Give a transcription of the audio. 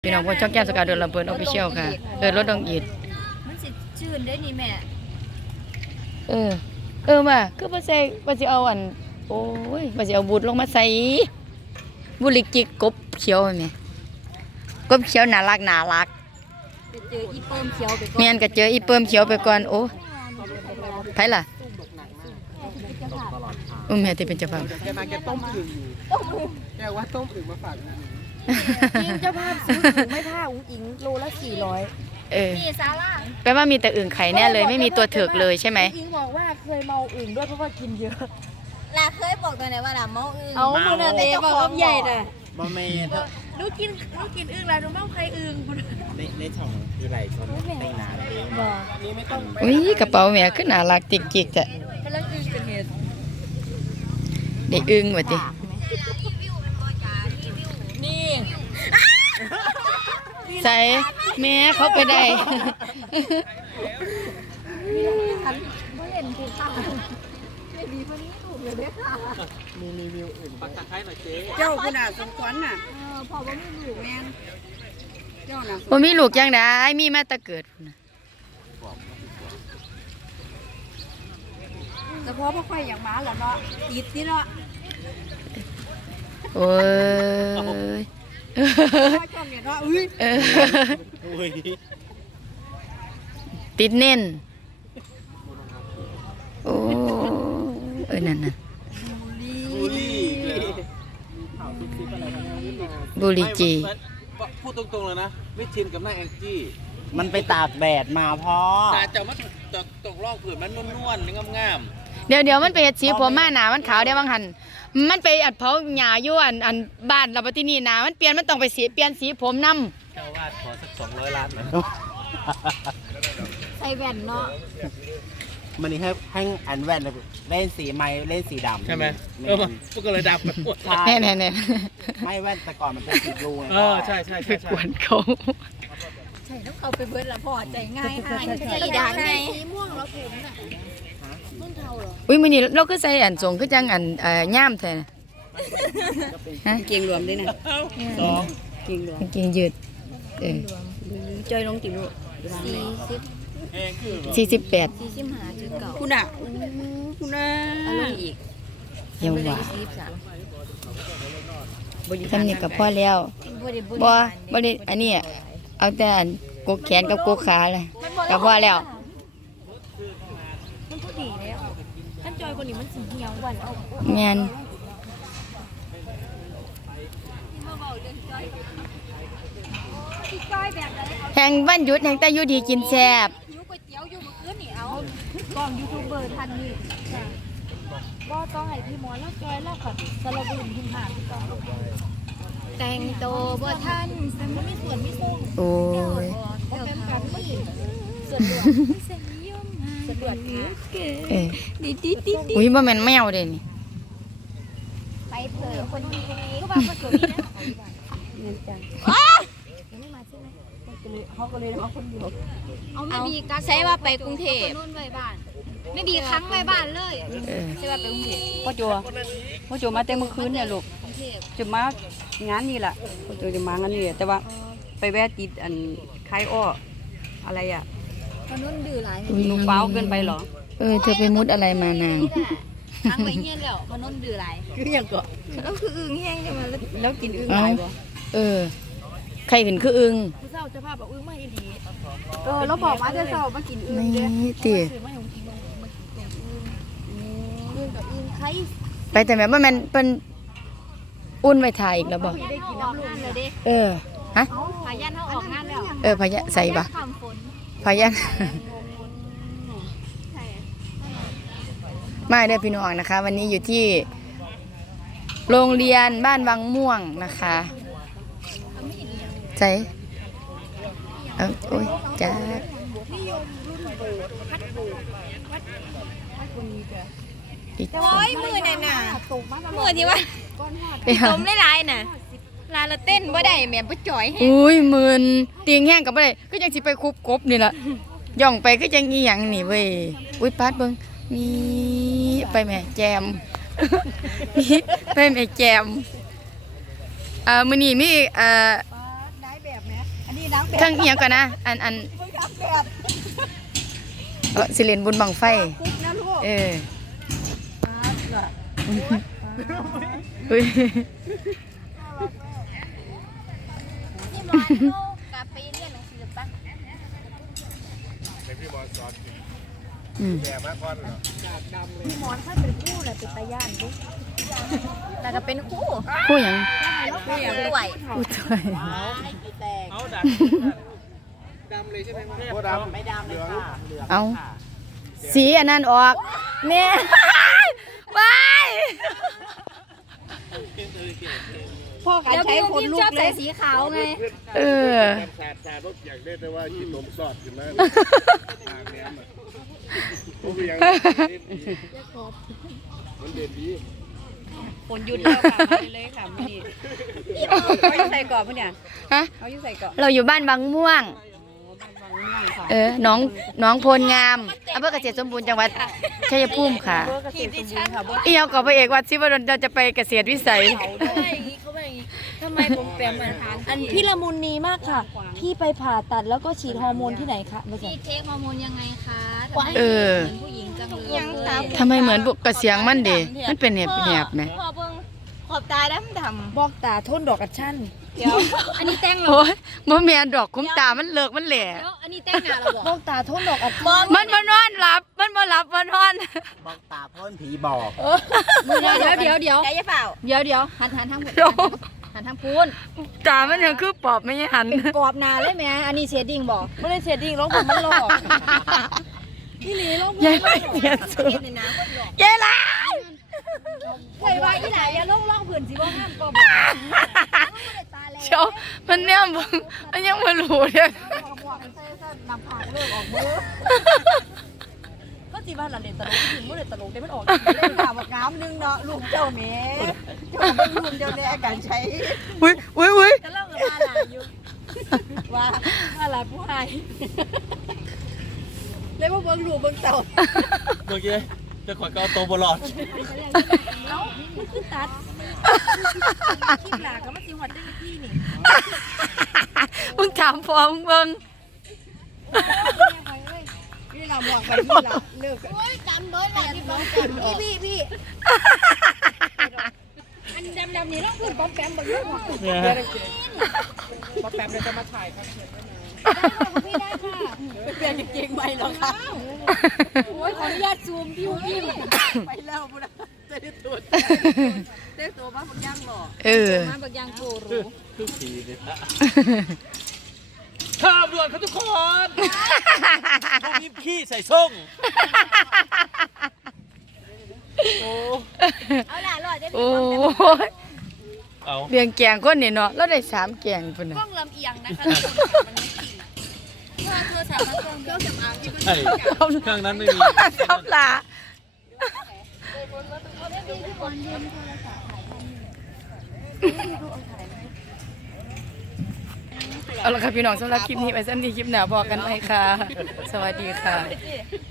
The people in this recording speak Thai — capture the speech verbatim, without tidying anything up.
พี่น้องพวกช่องแก้มสกาวเดินลำเบิร์นออฟฟิเชียลค่ะเออรถดองอีดมันสิชื่นได้นี่แม่เออเออมาคือมาใส่มาสิเอาอันโอ้ยมาสิเอาบูดลงมาใส่บุหรี่จิกกบเขียวไหมกบเขียวน่ารักน่ารักจะเจออีเปิมเขียวไปก่อนเมียนก็เจออีเปิมเขียวไปก่อนโอ้ไผล่ะอุ้มแม่ที่เป็นเจ้าภาพแกมาแกต้มอึ่งอยู่แกว่าต้มอึ่งมาฝากยิงเจ้าภาพซื้อถุงไม่ผ้าอุ้งอิงโลละสี่ร้อยเออมีซาร่าแปลว่ามีแต่อึ่งไข่แน่เลยไม่มีตัวเถือกเลยใช่ไหมอิงบอกว่าเคยเมาอึ่งด้วยเพราะว่ากินเยอะลาเคยบอกตัวไหนว่าลาเมาอึ่งเอาเมื่อนาเดบอกว่าใหญ่น่ะบะเมย์นูกินนูกินอึ่งแล้วนูเมาใครอึ่งในในช่องคือไรชนในนาบอกนี่ไม่ต้องอุ้ยกระเป๋าแม่ขึ้นน่ารักจิกๆจ้ะกำลังอึ่งเป็นเหตุได้อึ่งว่ะจินี่ใส่แม่เขาไปได้มีรีวิวอื่นปักตะไคร้หน่อยเจ๊เจ้าคุณอาสมควรน่ะเออพอว่าไม่ลูกแม่นเจ้าน่ะบ่มีลูกจังได๋มีมาแต่เกิดพุ่นน่ะแต่พอบ่ค่อยอย่างหมาล่ะเนาะติดนี่เนาะโอ้ยพ่อชอบเนี่ยเนาะอุ้ยอุ้ยติดเน่นโอ้เอ้ยนั่นน่ะบุรีบุรีจีพูดตรงๆเลยนะไม่ชินกับหน้าแองจี้มันไปตากแดดมาพ่อตาจะมาตกตกล่องผืนมันนวลๆงามๆเดี๋ยวเดี๋ยวมันไปเฮ็ดสีผมมาหนามันขาวเดี๋ยวบางหันมันไปอัดเผาหญ้าอยู่อันอันบ้านเราปฏินี่นามันเปลี่ยนมันต้องไปสีเปลี่ยนสีผมนำเจ้าวาดขอสักสองร้อยล้านหน่อยใส่แว่นเนาะมันนี่ให้ให้อันแว่นเล่นสีไม้เล่นสีดำใช่ไหมเออพวกก็เลยดำแน่แน่แน่ไม่แว่นแต่ก่อนมันเป็นสีรูไงเออใช่ใช่ใช่กวนเขาใช่ต้องเอาไปเบิร์ดละพ่อใจง่ายง่ายสีด่างไงสีม่วงแล้วผมน่ะต้นเทาเหรออุ้ยมื้อนี้เราก็ใส่อันทรงคือจังอันเอ่อย่ามแท้ฮะเกียงรวมด้วยนะสองเกียงรวมเกียงยืดเออจอยลงติลูกสี่สิบสี่สิบแปดสี่สิบห้าจุดเก้าคุณอ่ะคุณอ่ะเอาลงอีกยังว่าทำนี่กับพ่อแล้วบ่บ่ได้อันนี้เอาแต่อันกกแขนกับกกขาเลยกับพ่อแล้วมันพอดีแล้วท่านจอยคนนี้มันสีเหี่ยววันเอาแม่นแห่งวันหยุดแห่งแต่อยู่ดีกินแซ่บหิวก๋วยเตี๋ยวอยู่เมื่อคืนนี่เอากล่องยูทูบเบอร์ทันนี่ก็ต้องให้พี่หมอแล้วจอยแล้วค่ะสลับบุญหิมหาพี่ต้องแต่งโตบ่ทันมันไม่ส่วนไม่ส่งโอ้ยเดี๋ยวทำไม่ส่วนด่วนเสียยมส่วนด่วนเออดิดิดิดิอุ้ยบ่แม่นแมวเด้นี่ไปเผื่อคนนี้คนนี้ก็มาคนนี้นะเงินจังยังไม่มาใช่ไหมเขาก็เลยเขาคนเดียวเอาไม่ดีใช่ว่าไปกรุงเทพนู่นไปบ้านไม่ดีครั้งไปบ้านเลยใช่ว่าไปกรุงเทพพ่อจัวพ่อจัวมาเต็มเมื่อคืนเนี่ยลูกจะมางานนี่แหละพ่อจัวจะมางานนี่แต่ว่าไปแวะติดอันคายอ้ออะไรอ่ะคนนู้นดื้อหลายหนูเป้าเกินไปหรอเออเธอไปมุดอะไรมานางครั้งไปเงี้ยแล้วคนนู้นดื้อหลายคืออย่างก็แล้วคืออึ่งแห้งใช่ไหมแล้วกินอึ่งหลายบ่เออใครขึ้นคืออึ่งผู้เฒ่าจะพาบอกอึ่งมาอีดีเออเราบอกว่าจะเฒ่ามากินอึ่งเด้อนี่ติอึ่งกับอึ่งใครไปแต่แบบว่ามันเป็นอุ่นไว้ถ่ายอีกแล้วบ่ได้กินน้ำลูกเลยเด้เออฮะพายันเขาออกงานแล้วเออพายันใส่บ่พายันมาเด้อพี่น้องนะคะวันนี้อยู่ที่โรงเรียนบ้านวังม่วงนะคะใส่เอาโอ้ยจ้าโอ้ยมือน่ะน่ะมือที่ว่าต้มหลายๆน่ะลาละเต้นบ่ได้แม่บ่จ่อยให้อุ้ยหมื่นเตียงแห้งก็บ่ได้ก็ยังสิไปคุบกบนี่ล่ะย่องไปก็จังอีหยังนี่เว้ยอุ้ยปาดเบิ่งนี่ไปแม่แจมนี่ไปแม่แจมเอ่อมื้อนี้มีเอ่อได้แบบแม่อันนี้นางแบบเครื่องเอียงก่อนนะอันอันนางแบบเออสิเล่นบุญบังไฟคุกนะลูกเอออุ้ยพี่มอนลูกกลับไปเรียนหนังสือปะอืมพี่มอนถ้าเป็นคู่เลยเป็นตาย่านลูกแต่ก็เป็นคู่คู่หยังคู่ด้วยคู่ถวยเอาดักดำเลยใช่ไหมครับดำไม่ดำเลยค่ะเหลืองเอาสีอันนั้นออกเนี่ยไปพ่อกันใช้คนลูกเลยสีขาวไงเออสาดสาดรถอยากได้แต่ว่ากินนมสอดขึ้นมาทางเนี้ยมันโอ้ยยังมันเด่นดีฝนหยุดแล้วค่ะมาเลยค่ะมื้อนี้เขาอยู่ใส่เกาะปะเนี่ยฮะเขาอยู่ใส่เกาะเราอยู่บ้านบางม่วงบ้านบางม่วงค่ะเออ น้อง น้องโพลงามอำเภอเกษตรสมบูรณ์จังหวัดชัยภูมิค่ะเบอร์เกษตรสมบูรณ์ค่ะเบอร์เอียวกับพระเอกวัดศิวดลเราจะไปเกษตรวิสัยเขาว่าอย่างนี้เขาว่าอย่างนี้ทำไมผมแปมมันอันพี่ละมุนนีมากค่ะ พี่ไปผ่าตัดแล้วก็ฉีดฮอร์โมนที่ไหนคะพี่เทคฮอร์โมนยังไงคะทำไมเออเหมือนผู้หญิงจังเลยยังตาทำไมเหมือนบุกกระเสียงมันเดมันเป็นแหบแหบไหมขอบเบิ้งขอบตาดำดำบอกตาทนดอกกัดชั่นเดี๋ยว อันนี้แต่งเหรอโอ้ยบ่แม่นดอกคุ้มตามันเลิกมันแหล่แล้วอันนี้แต่งหน้าเราบอกบอกตาทนดอกกัดชั่นมันมานอนหลับ มันมาหลับมานอนบอกตาพ่นผีบอกเดี๋ยวเดี๋ยวเดี๋ยวใจจะเปล่าเดี๋ยวเดี๋ยวหันหันทางพูนหันทางพูนตามันยังคือปอบไม่หันกรอบนาเลยไหมอันนี้เสียดิ่งบอกไม่ได้เสียดิ่งร้องผมมันหลอกพี่หลีร้องผมยายไม่เปลี่ยนสูตรยายละเคยว่าอีหลายอย่าร้องร้องผื่นสิว่าห้ามก็บอกเชียวมันเนี่ยมึงมันยังไม่รู้เลยนำพาเลิกออกมือก็จีบ้านหลังเด่นตลกจริงไม่ได้ตลกได้มันออกเล่นข่าวแบบน้ำนึงเนาะลูกเจ้าเมย์เจ้าเป็นลูกเจ้าแน่การใช้อุ้ยอุ้ยอุ้ยจะเล่ากับว่าหลานอยู่ว่าว่าหลานผู้ให้เลยว่าเบิ้งลูกเบิ้งเต่าเมื่อกี้จะขอเกาโตบลอดเอ้ามันขึ้นตัดขี้หลาก็มาสิหัวได้ที่นี่มึงถามพอมึงเบิ่งนี่เราบอกไปที่เราเลิกโอ้ยจำเบิร์ดแหละที่บ้องแปมพี่พี่พี่อันดำๆนี่ต้องพูดบ้องแปมบอกเยอะกว่าบ้องแปมเลยจะมาถ่ายครับพี่ได้ค่ะเปลี่ยนเก่งใหม่หรอคะโอ้ยขออนุญาตซูมพี่พี่ไปแล้วบุญจะได้ตัวได้ตัวบ้าบักย่างหรอเออบ้าบักย่างโกรูคือผีเลยนะข้ามด่วนครับทุกคนพวกนี้ขี้ใส่ส้มโอ้เอาล่ะรอดได้โอ้ยเอาเลี้ยงแกงคนนี่เนาะเราได้สามแกงพุ่นน่ะกล้องลำเอียงนะคะมันไม่จริงเธอเธอสามารถเครื่องสำอางที่มันใช่เครื่องนั้นไม่มีซับลาเอาละค่ะพี่น้องสำหรับคลิปนี้ไปสั้นที่คลิปหน้าบอกกันไหมค่ะ สวัสดีค่ะ